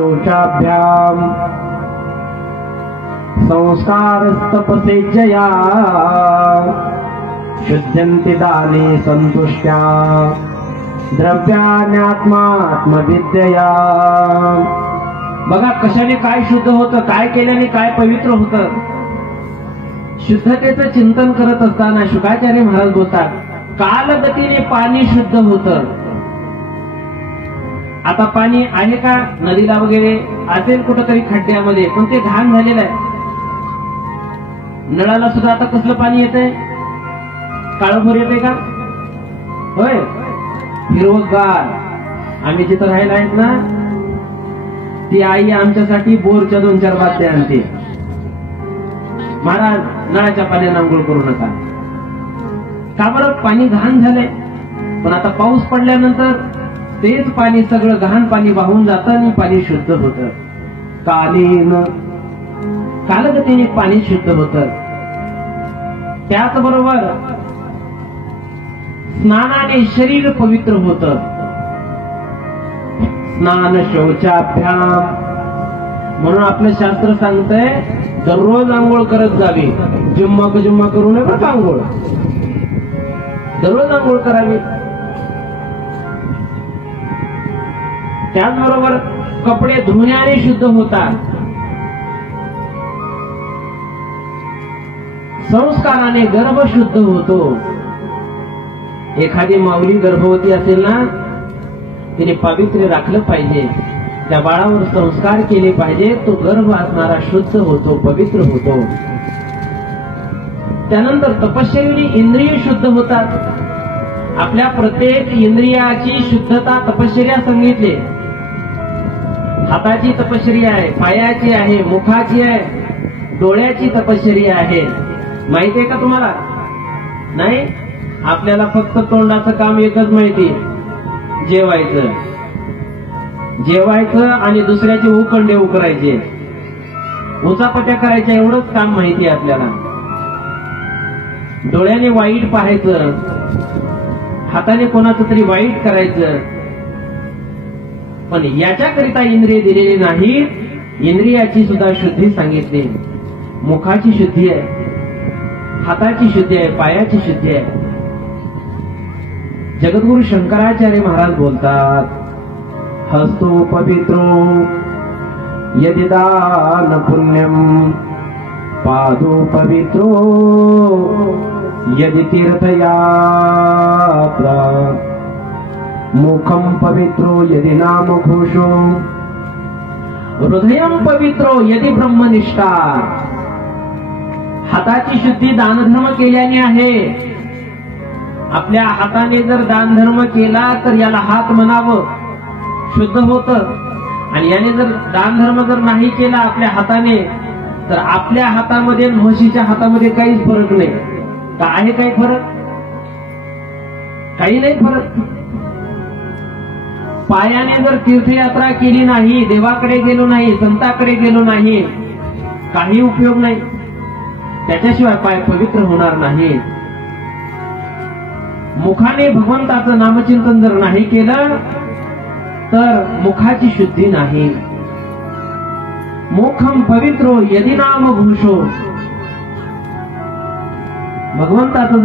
शोचाभ्याम संस्कारस्तपसेज्जया शुद्धन्ति दाने संतुष्ट्या द्रव्यान्यात्मात्मविद्यया। बघा कशाने काय शुद्ध होतं, काय केल्याने काय पवित्र होतं। शुद्धतेचं चिंतन करत असताना शुकाचार्य महाराज बोलतात, कालगतीने पाणी शुद्ध होतं। आता पाणी आहे का नदीला वगैरे असेल कुठंतरी खड्ड्यामध्ये, पण ते घाण झालेलं आहे। नळाला सुद्धा आता कसलं पाणी येतंय, काळभोर येते का? होय, हिरवगार। आम्ही जिथं राहायला आहेत ना, ती आई आमच्यासाठी बोरच्या 2-4 बादल्या आणते। महाराज नळाच्या पाण्याने आंघोळ करू नका। का बरं? पाणी घाण झालंय। पण आता पाऊस पडल्यानंतर तेच पाणी सगळं घाण पाणी वाहून जातं आणि पाणी शुद्ध होतं। कालगतीने पाणी शुद्ध होतं। त्याचबरोबर स्नानाने शरीर पवित्र होतं। स्नान शौचाभ्याम म्हणून आपलं शास्त्र सांगतंय दररोज आंघोळ करत जावी। जुम्मा करू नये बरं आंघोळ, दररोज आंघोळ करावी। त्याचबरोबर कपडे धुण्याने शुद्ध होतात। संस्काराने गर्भ शुद्ध होतो। एखादी माऊली गर्भवती असेल ना, तिने पवित्र राखलं पाहिजे, त्या बाळावर संस्कार केले पाहिजे, तो गर्भ असणारा शुद्ध होतो, पवित्र होतो। त्यानंतर तपश्चर्येने इंद्रिय शुद्ध होतात। आपल्या प्रत्येक इंद्रियाची शुद्धता तपश्चर्या सांगितली। हाताची तपश्चर्या आहे, पायाची आहे, मुखाची आहे, डोळ्याची तपश्चर्या आहे। माहिती आहे का तुम्हाला? नाही, आपल्याला फक्त तोंडाचं काम एकच माहिती, जेवायचं आणि दुसऱ्याचे उकंडे उकरायचे, उचापट्या करायच्या, एवढंच काम माहिती आहे आपल्याला। डोळ्याने वाईट पाहायचं, हाताने कोणाचं तरी वाईट करायचं, पण याच्याकरिता इंद्रिय दिलेली नाही। इंद्रियाची सुद्धा शुद्धी सांगितली। मुखाची शुद्धी आहे, हाताची शुद्धी आहे, पायाची शुद्धी आहे। जगद्गुरु शंकराचार्य महाराज बोलतात, हस्तो पवित्रो यदि दान पुण्यम, पादो पवित्रो यदि तीर्थयात्रा, मुखम पवित्रो यदि नाम घोषो, हृदयम पवित्रो यदि ब्रह्मनिष्ठा। हाताची शुद्धी दानधर्म केल्याने आहे। आपल्या हाताने जर दानधर्म केला तर याला हात म्हणावं, शुद्ध होतं। आणि याने जर दानधर्म जर नाही केला आपल्या हाताने, तर आपल्या हातामध्ये म्हशीच्या हातामध्ये काहीच फरक नाही। का आहे काही फरक? काही नाही फरक। पायाने जर तीर्थयात्रा केली नाही, देवाकडे गेलो नाही, संताकडे गेलो नाही, काही उपयोग नाही। त्याच्याशिवाय पाय पवित्र होणार नाही। मुखाने भगवंताचं नामचिंतन जर नाही केलं तर मुखाची शुद्धी नाही। मुखम पवित्रो यदि नाम घोषो, भगवंताचं